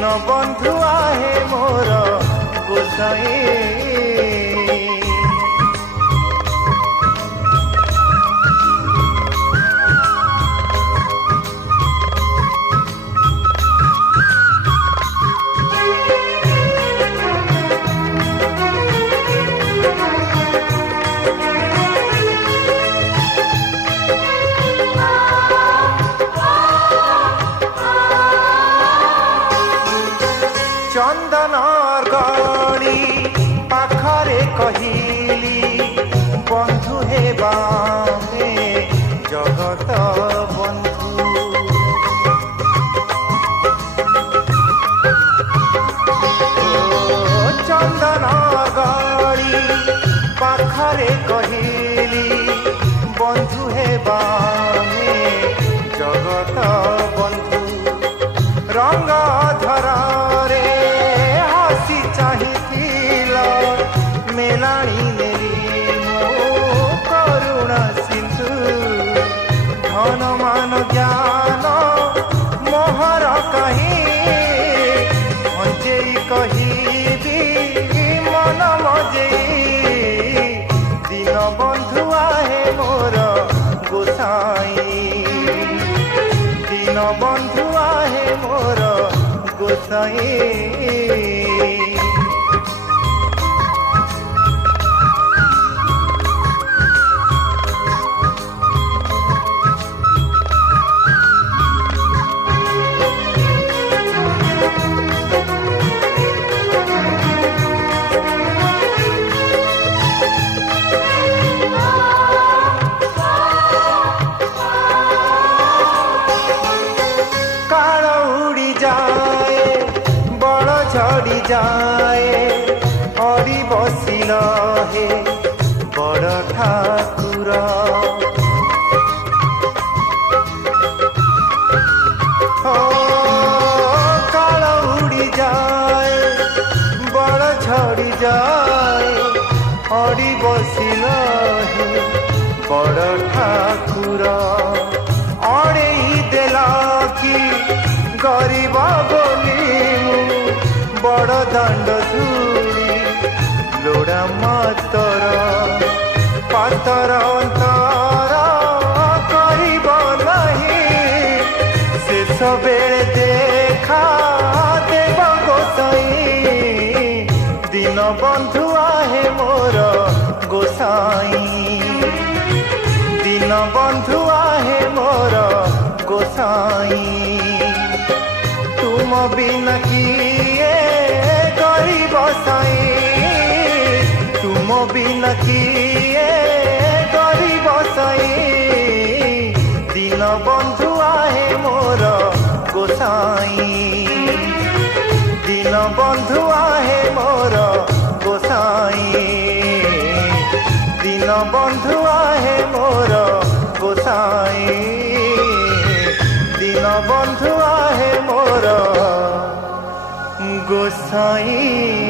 दिन बंधु आहे मोर गोसाई। चंदनर गली पाखरे कहिली बंधु हेबा में जगत बंधु। चंदनर गली पाखरे कहिली बंधु हेबा में जगत बंधु। रंग धरा मेलाणी मेरी मो करुणा सिंधु। धन मान ज्ञान मोहर कहीं मजेई कही मन मजेई। दिन बंधु आहे मोर गोसाई। दिन बंधु आहे मोर गोसाई। झड़ी जाए हरि बसिल हे बड़ ठाकुर। काल उड़ी जाए बड़ झड़ी जाए हरि बसिल हे बड़ ठाकुर। अड़ेई देला कि गरीब बोली बड़ दांड धूड़ी लोड़ा मातर पातर अंतर करिब नहीं। शेष बेले देखा देव गोसाई। दिन बंधु आहे मोर गोसाई। दिन बंधु आहे मोर गोसाई। तुम बिना किए गरीब साई। तुम बिना किए गरीब साई। दिन बंधु आहे मोर गोसाई। दिन बंधु आहे मोर गोसाई। दिन बंधु आहे मोर गोसाई। दिन बंधु आहे मोर गोसाई।